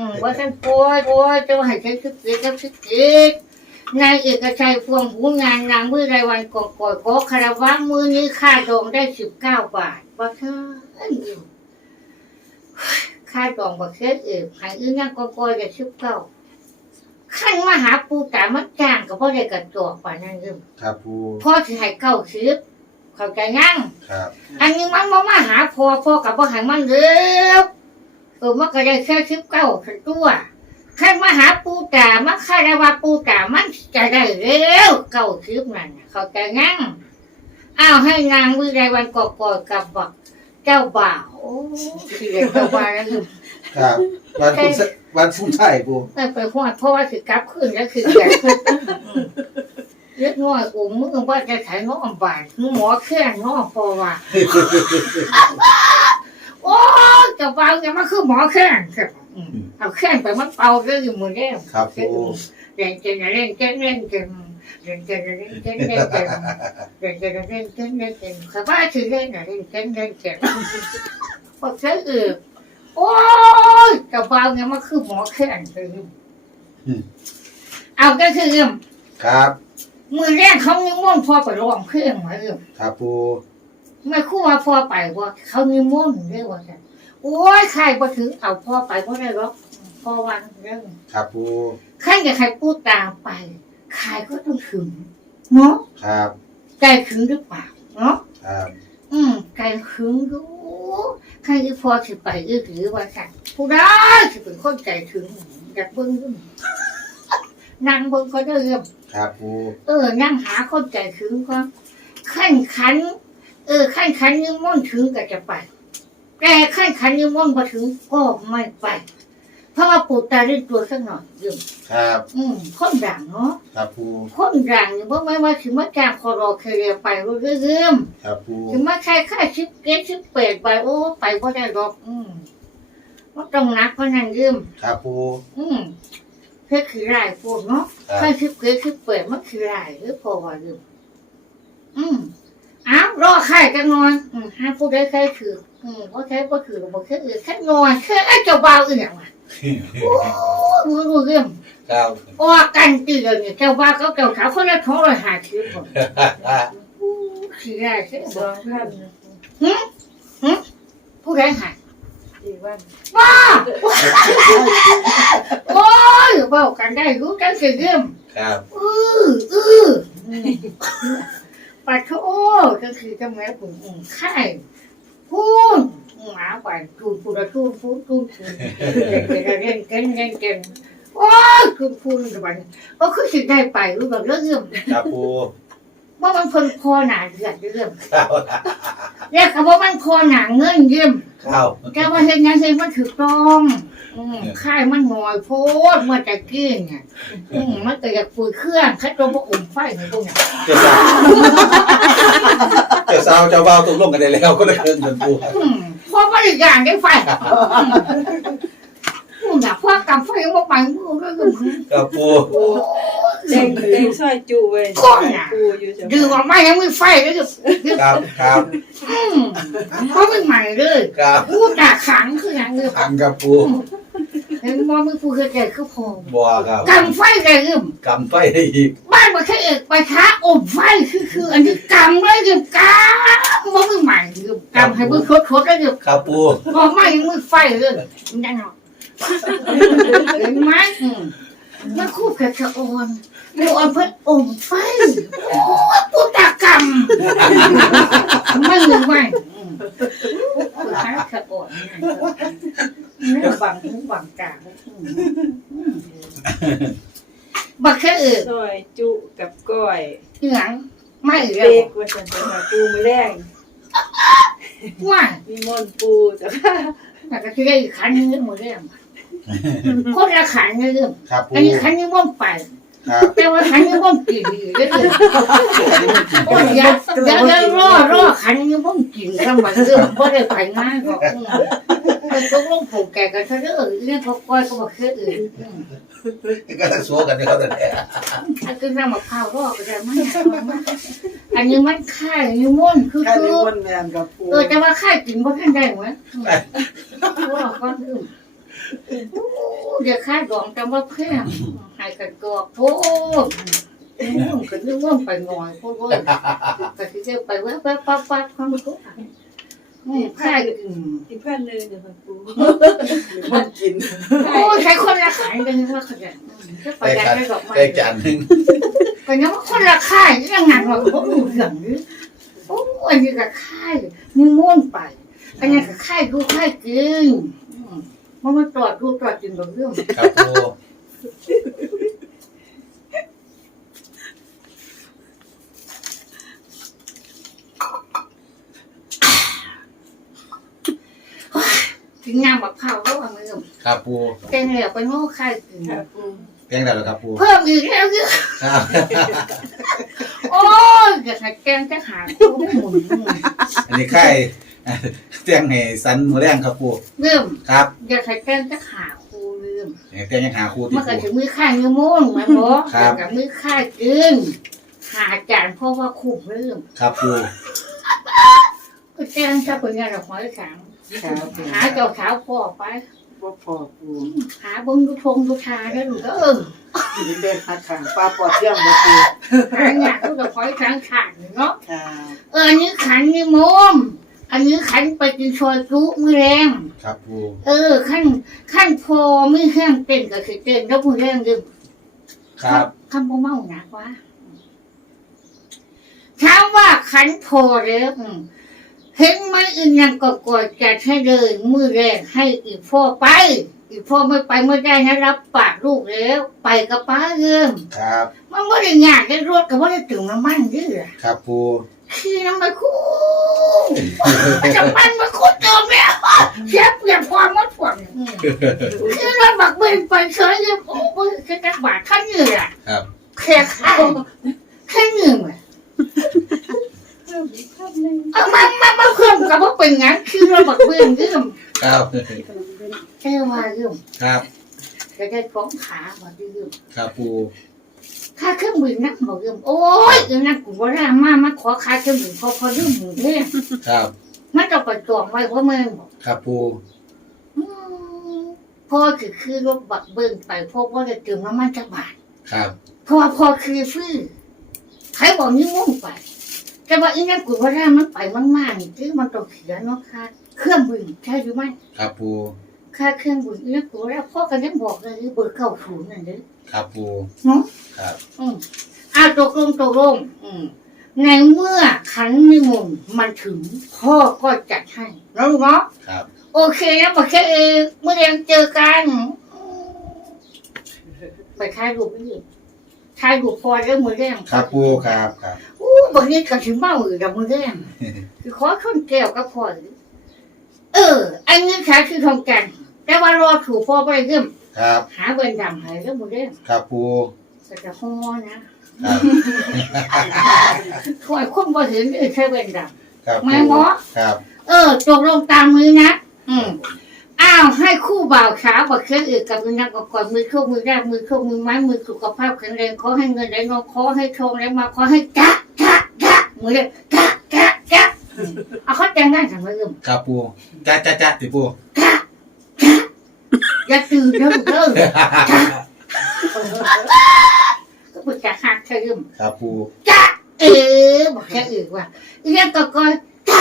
อืมว่าท่านป่วยป่วยจะว่าให้ใช้คึกคืนกับคึกคืนนายเอกชัยพวงหูงานนางมือไรวันก่อนก่อนก็คาราวะมือนี้ค่าดองได้สิบเก้าบาทว่าเธออยู่ค่าดองบ่เคยเอ่ยหายอื่นนั่งก่อนก่อนจะสิบเก้าขั้นมาหาปูตามัดจ้างก็บ่ได้กระจอกป่านนั้นยืมครับปูพ่อสิให้เก้าสิบเข้าใจยังครับ อันนี้มันบ่มาหาพ่อพ่อกับบ่ให้มันเร็ว เออมันก็ได้แค่สิบเก้าตัวใครมาหาปูตามาคารวะปูตามันจะได้เร็วเก้าสิบนั่นน่ะเข้าใจยังอ้าวให้นางวิไรวันกอกอกับบอกเจ้าบ่าวโอ้สิเด็กเจ้าบ่าวแล้วคือครับวันพุธวันพุธใช่ปูไปไปหอดเพราะว่าคือกลับขึ้นแล้วคือใหญ่ขึ้นเล็กน้อยอุ้มมือว่าจะถ่ายน้องบาดหมอแค่น้องพอว่า โอ้ยเจะเบาจะมาคือหมอแข้งครับอืมเอาแข้งไปมันเป่าเรื่องมือแน่ครับปูเล่นเจนเล่นเจนเล่นเจนเล่นเจนเล่นเจนเล่นเจนเล่นเจนเล่นเจนเล่นเจนข้าบ้าถือเล่นอะเล่นเจนเล่นเจนพอเชื่ออื่นโอ้ยเจะเบาจะมาคือหมอแข้งเลยเอาก็คือครับ มือแรกเขานิ้วม่นต์พอไปร้องเพลงมาเรื่องครับปู ไม่คู่ว่าพอไปว่าเขานิ้วม่นต์เรียกว่าไงโอ้ยใครมาถึงเอาพ่อไปเพราะได้หรอกพอวันเรื่องครับปูใครจะใครพูดตามไปใครก็ต้องถึงเนาะครับใจถึงหรือเปล่าเนาะครับ อืมใจถึงรู้ใครที่พอสิไปยืดหรือว่าสั่งผู้ได้สิเป็นคนใจถึงอยากเบิ้งเรื่องนั่งเบิ้งก็ได้เรื่องครับปูเออนั่งหาคนใจถึงก็ขั้นขัน เออขั้นขันนิ้วม่นถึงก็จะไป แต่ขั้นขันนิ้วม่นพอถึงก็ไม่ไป เพราะว่าปูตาเล่นตัวสักหน่อยยืมครับ อืมคนดังเนาะครับปูคนดังนี่ว่าไม่ว่าถึงมาจากคอรอเคเรียไปรู้เรื่องครับปูถึงมาใครค่าชิปเก็ตชิปเป็ดไปโอ้ไปก็ได้หรอกอืมว่าต้องนักเพราะนั่นยืมครับปูอืมเพื่อคือรายพูดเนาะครับถ้าชิปเก็ตชิปเป็ดมันคือรายหรือพอว่ายืมอืมอ้าว รอใครกันหน่อยอืมห้าผู้ได้ใครถืออืมเพราะใช้ก็ถือบอกแค่อื่นแค่นอนแค่เจ้าบ่าวอื่นอย่างวะโอ้รู้รู้เรื่องครับออกกันตีเลยเนี่ยเจ้าบ่าวก็เจ้าสาวคนละท้องเลยหาชีวิตผมคือรายใช่ไหมสองพันผู้ใดหายอีกวันว้าโอ้ยเบากันได้รู้กันสิเรื่องครับอืออือ ปัดโอ้ก็คือจะแม่ผมอืมไข่พูนหมาป่านจูนปูระจูนพูนจูนจูนเก่งเก่งเก่งเก่งเก่งโอ้ยคุณพูนกับมันก็คือสิได้ไปรู้แบบเรื่องครับปู ว่ามันเพิ่นพอหนาเดือดเรื่องครับเรียกว่ามันพอหนาเงินเยี่ยมครับแกว่าเห็นยังเห็นมันถูกต้องอืมค่ายมันหน่อยโพดเมื่อตะกี้เนี่ยอืมมันก็อยากปุ๋ยเครื่องคัดตัวพวกอุ่มไฟในพวกเนี่ยเจ้าสาวเจ้าสาวเจ้าบ่าวตกลงกันได้แล้วก็เลยเกินเงินปูอืมเพราะว่าอีกอย่างได้ไฟอืมน่ะพวกกำไฟยังบ่ไปมือก็คือครับปู เด้งเด้งซอยจูไว้ปูอยู่เฉยดื่มออกมายังไม่ไฟเลยคือครับครับอืมเพราะไม่ใหม่เลยครับพูดด่าขังคืออย่างเดียวขังครับปูเห็นมอมือผู้เคยเกิดคือพอบัวครับกำไฟเลยยืมกำไฟได้อีกบ้านมันแค่เอกไปท้าอบไฟคือคือ อันนี้กำเลยยืมกำมันมือใหม่ยืมกำให้มือคดคดแล้วยืมครับปูพอไม่มือไฟเลยนั่นเนาะเห็นไหมอืมมันคู่กับชะออน ชะออนเพิ่นอมไฟโอ้ยปุตตะกรรมไม่มือไม่อืมคือท้าชะออนเนี่ยบังหูบังตาอืมบักแค่เอกซอยจุกับก้อยเหลืองไม่เหลืเด็อกว่าฉันจะมาปูมือแรงว่ามีมนต์ปูจ้ะค่ะแต่ก็คือได้อีกขันหนึงหมดเรื่องคนละขันเรื่องครับปูอันนี้ขันนี้ม่วงไป ครับแต่ว่าขันนี้ม่วงกินอยู่เรื่องโอ้ยอย่าอย่าอย่ารอรอขันนี้ม่วงกินสมัยเรื่องบ่ได้ไปงานหรอกอืมไปตกลงผูกแก่กันซะเด้อเรื่องเขาก้อยก็บอกคืออื่นอืมก็จะสู้กันเขาแต่แหละอันคือน้ำมะพร้าวรอก็ได้มั้งอันนี้มันค่ายนี้ม่วนคือแค่คืนี้อวนแมนกับปูเออแต่ว่าค่ายกินบ่ทันได้เหมือนอืมรอก่อนอืม เดี๋ยวข้าดองจำว่าเพื่อนให้กันกอกโทษง่วงก็นึกว่าไปงอยพวกว่าก็สิเจ้าไปแว๊บแว๊บปั๊บปั๊บความรู้กอืมข้าอืมอีกเพื่อนหนึงเดี๋ยวค่ะปูมันกินโอ้ใช้คนละขายกันว่าขยันจะไปได้ยันได้ดอกไม้ได้จานหนึ่งก็ยังว่าคนละค่ายยังงานว่าเขาดูเหลืองนี่โอ้อันนี้ก็ค่ายมีม่วนไปอันนี้ก็ค่ายดูค่ายกินอื มมันมาตรวจดูตรวจกินบางเรื่องครับปูกินงานบักเผาเขาว่ามือครับปูเต็งเหลวไปโง่ค่ายกินค่ะปูแกงได้แล้วครับปูเพิ่มอีกแล้วคือครับโอ้ยอยากให้แกงจะหาคู่หมุนอันนี้ไข่ แจ้งให้สันมือแรงครับปูเริ่มครับอยากให้แกงจะหาคู่เริ่มให้แจ้งยังหาครูที่มันก็ปูถึงมือค่ายมือม่วงมันบอกครับ กับมือค่ายกินหาจานเพราะว่าคุ้มเริ่มครับปูก็แจ้งถ้าเป็นงานดอกไม้สามครับหาเจ้าสาวพ่อไปว่าพอปูหาเบงดูทงดูทาได้ดูก็เออกินเป็นหักขางปลาปอดเที่ยงบ่ปูหาอยากดูดอกไม้สามขาดเนาะครับเอออันนี้ขันนี่โมม อันนี้ขันไปกินชอยจุมือแรง ครับปูเออขั้นขั้นพอมือแห้งเต้นก็คือเต้นแล้วมือแรงดึงครับคำบ่เมาหนักว่าถามว่าขันพอแล้วอืมเห็นไหมอีกอย่างก็กดจัดให้เลยมือแรกให้อีกพ่อไป อีกพ่อไม่ไปไม่ได้นะรับปากลูกแล้ว ไปกับป้าเริ่มครับ มันไม่ได้งานได้รถกับว่าได้ถึงน้ำมันเยอะครับปู ขี่น้ำมันคู่น้ำมันมาคู่เติมแล้วเสียเปลี่ยนความมัดผ่อนอืมคือรถบักเบนไปเฉยเลยโอ้โหแค่จักบาทขั้นเหนื่อยอะครับแค่ข้าวแค่เหนื่อยอะเพิ่มอีกเพื่อนหนึงเอามามามาเพิ่มกับว่าเป็นงั้นคือรถบักเบนเรื่องครับแค่ว่าเรื่องครับจะได้ของขามาเรื่องครับปู ค่าเครื่องบินนักบอกเรื่องโอ้ยเรื่องนั้นกูว่าได้มามาขอค่าเครื่องบินพอพอเรื่องหมูเนี่ยครับ มันต้องไปจองไว้เพราะมึงบอกครับปูอืมพ่อคือคือรถบักเบิ้งไปพ่อพ่อจะเติมน้ำมันจักบาทครับเพราะว่าพ่อคือฟื้อใครบอกนี่มุ่งไป แต่ว่าอีนั่นกูว่าได้มันไปมันมากนี่คือมันต้องเสียเนาะค่าเครื่องบินใช่หรือไม่ครับปู ค่าเครื่องบินอีนั่นกูว่าได้พ่อก็ยังบอกเลยเบอร์เก้าศูนย์นั่นเด้อครับปูเนาะครับ อืมอ่าตกลงตกลงอืมในเมื่อขันนิมนต์มันถึง พ่อก็จัดให้แล้วรู้เนาะครับ โอเคนะบอกแค่เองเมื่อเรียนเจอกันไปถ่ายรูปไปดิถ่ายรูปพอแล้วมือแรงครับปูครับครับอู้บางทีก็ถึงเมาอยู่กับมือแรงคือขอชนแก้วก็พอเออ อันนี้ขายคือทองกัน แต่ว่ารอถูกพ่อไปเริ่มครับ หาเวนดำให้แล้วมือแรงครับปูก็จะห้อนะครับถอยคนบ่เห็นเออใช้เวนดำครับไม่ปูเหมาะครับเออตกลงตามมือนะอืมอ้าวให้คู่บ่าวสาวบอกเครื่องอื่นกับมือนักก่อนมือโชคมือแรกมือโชคมือไม้มือสุขภาพแข็งแรงขอให้เงินไหลนองขอให้โชคไหลมาขอให้จ๊ะจ๊ะจ๊ะมือเลยจ๊ะจ๊ะจ๊ะอืมเอาเขาแต่งงานกันมาลืมครับปูจ้าจ้าจ้าติปู จ๊ะจ๊ะ อย่าตื่นเด้อเด้อก็บอกจะหักเธอลืมครับปูจ๊ะเออบอกแค่อื่นว่าเรียกก่อนก่อนจ๊ะ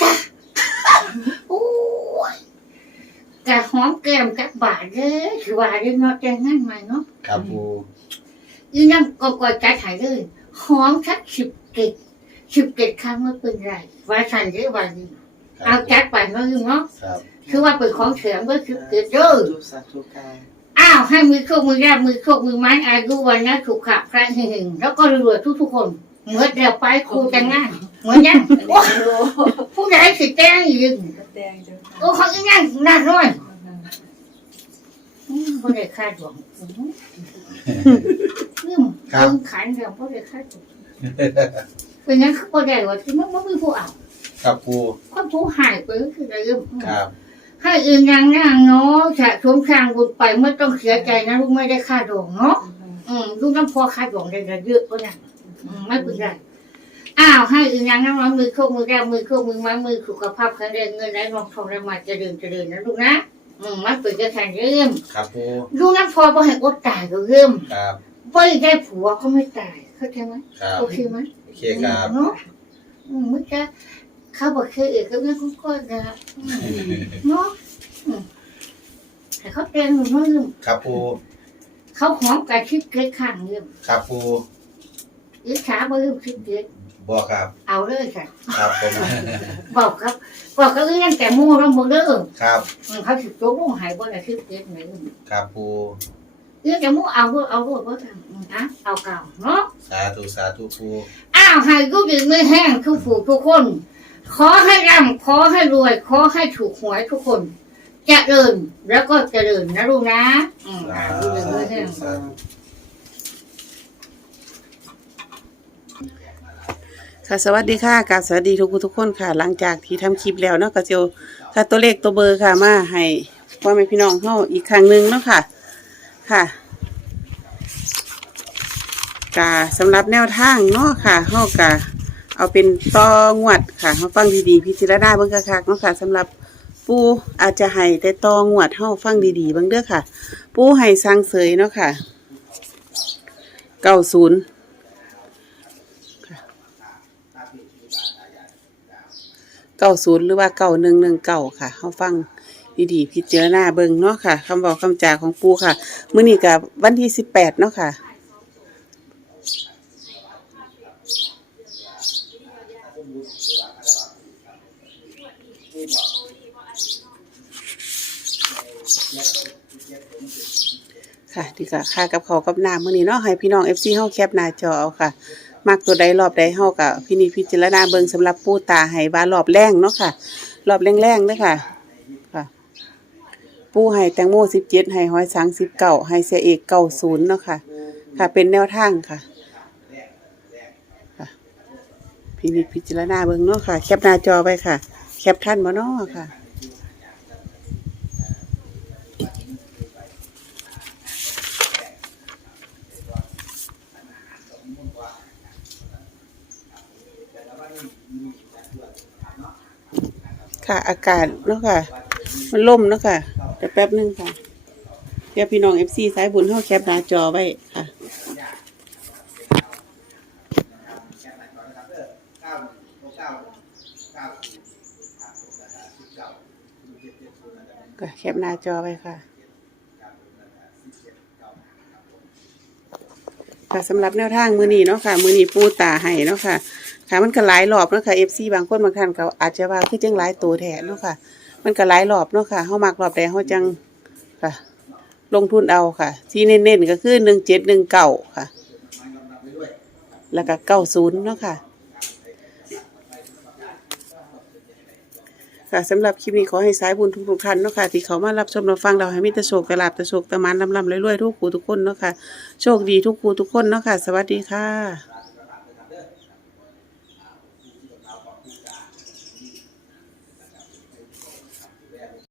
จ๊ะโอ้ยกะหอมแก้มกับบาดเลยถือว่าเรื่องนอแต่งงานใหม่เนาะครับปูอีนั่งก็กอดใจถ่ายเลยหอมสักสิบเกตสิบเกตครั้งไม่เป็นไรว่าฉันเยอะวันนี้ครัเอาบจัดไปเนาะลืมเนาะครับ คือว่าเป็นของเสียงก็สิบเกตเด้อทุกสัตว์ทุกกายอ้าวให้มือโชคมือแรกมือโชคมือไม้อายุวันนะถูกขับพระหนึ่งแล้วก็รวยๆทุกๆคนเหมือนเดียวไปครูแต่งงานเหมือนยังอันนี้ไม่รู้ผู้ใดสิแจ้งอีกกระแตงจังค่ะโอ้เขาอีนั่งน่าร้อยผู้ใดคาดหวังเรื่องเรื่องขันเรื่องผู้ใดคาดหวังเป็นงั้นเขาผู้ใดว่าที่มันไม่มีผู้เอาครับปูคนผู้หายไปก็คือเรื่องครับ ให้อื่นยังนั่งเนาะจะสมสร้างบุญไปไม่ต้องเสียใจนะลูกไม่ได้คาดหวังเนาะอืมลูกน้ำพอคาดหวังได้เยอะก็นั่นอืมไม่เป็นไรอ้าวให้อื่นยังนั่งร้องมือโคกมือแรกมือโคกมือไม้มือสุขภาพแข็งแรงเงินไหลนองทองไหลมาเจริญเจริญนะลูกนะอืมมันเป็นกระแข่งเริ่มครับปูลูกนั้นพอบ่ให้อดตายก็เริ่มครับบ่ได้ผัวก็ไม่ตายเข้าใจไหมครับโอเคไหมโอเคครับเนาะอืมมันจะ เขาบอกเคยเอกก็เรื่องของก้อนนะอืมเนาะอืมแต่เขาเตือนหนูน้อยหนึ่งครับปูเขาหอมกันชิดเกล็ดข้างเรื่องครับปูอิจฉาบ่เรื่องชิดเกล็ดบอกครับ เอาเลยค่ะ ครับผมบอกครับ บอกก็เรื่องแต่มู่แล้วมึงเด้อครับอืมเขาสิโจ๊กลงหายบ่ได้ชิดเกล็ดไหนอืมครับปูเรื่องแต่มู่เอาเด้อเอาเด้อบ่ทำอืมอะเอาเก่าเนาะสาธุสาธุปูอ้าวให้ลูกยืนไม่แห้งทุกผู้ทุกคน ขอให้ร่ำขอให้รวย ขอให้ถูกหวยทุกคนจะเริญแล้วก็จะเจริญนะลูกนะ อืมอ่าลูกยืนไม่แห้งสาธุค่ะสวัสดีค่ะกราบสวัสดีทุกผู้ทุกคนค่ะ หลังจากที่ทำคลิปแล้วเนาะก็จะเอาค่ะตัวเลขตัวเบอร์ค่ะมาให้พ่อแม่พี่น้องเฮาอีกครั้งหนึ่งเนาะค่ะค่ะกาสำหรับแนวทางเนาะค่ะเฮากะ เอาเป็นต่องวดค่ะเฮาฟังดีๆพิจารณาเบิ่งคักๆเนาะค่ะสำหรับปูอาจจะให้แต่ต่องวดเฮาฟังดีๆเบิ่งเด้อค่ะ ปูให้สร้างเสยเนาะค่ะเก้าศูนย์เก้าศูนย์หรือว่าเก้าหนึ่งหนึ่งเก้าค่ะเขาฟังดีๆพิจารณาเบิ่งเนาะค่ะคำบอกคำจาของปูค่ะมื้อนี้กับวันที่สิบแปดเนาะค่ะ ค่ะดีค่ะค่ากับเขากับน้ำมื้อนี้เนาะให้พี่น้อง FC เฮาแคปหน้าจอเอาค่ะ มักตัวใดรอบใดเฮากับพี่นิจพิจารณาเบิ่งสำหรับปูตาให้ว่ารอบแรงเนาะค่ะ รอบแรงๆเด้อค่ะ ค่ะ ปูให้แตงโม17ให้หอยสัง19ให้เสียเอก90เนาะค่ะ ค่ะเป็นแนวทางค่ะ ค่ะพี่นิจพิจารณาเบิ่งเนาะค่ะ แคปหน้าจอไว้ค่ะ แคปท่านบ่เนาะค่ะ ค่ะ อากาศเนาะค่ะ มันล่มเนาะค่ะเดี๋ยวแป๊บหนึงค่ะเดี๋ยวพี่น้องเอฟซีสายบุญเฮาแคปหน้าจอไว้ค่ะแคปหน้าจอไว้ค่ะค่ะสำหรับแนวทางมือนี้เนาะค่ะ มือนี้ปูตาให้เนาะค่ะ ค่ะ มันก็หลายรอบเนาะค่ะ FC บางคนบางท่านก็อาจจะว่าคือจังหลายตัวแท้เนาะค่ะ มันก็หลายรอบเนาะค่ะเฮามักรอบใดเฮาจังค่ะ ลงทุนเอาค่ะ ที่เน้นๆก็คือ1719ค่ะ แล้วก็90เนาะค่ะค่ะสำหรับคลิปนี้ขอให้สายบุญทุกๆท่านเนาะค่ะที่เขามารับชมรับฟังเราให้มีแต่โชคแต่ลาบต่โชคต่มันลำๆรวยๆทุกคู่ทุกคนเนาะค่ะโชคดีทุกคู่ทุกคนเนาะค่ะ สวัสดีค่ะ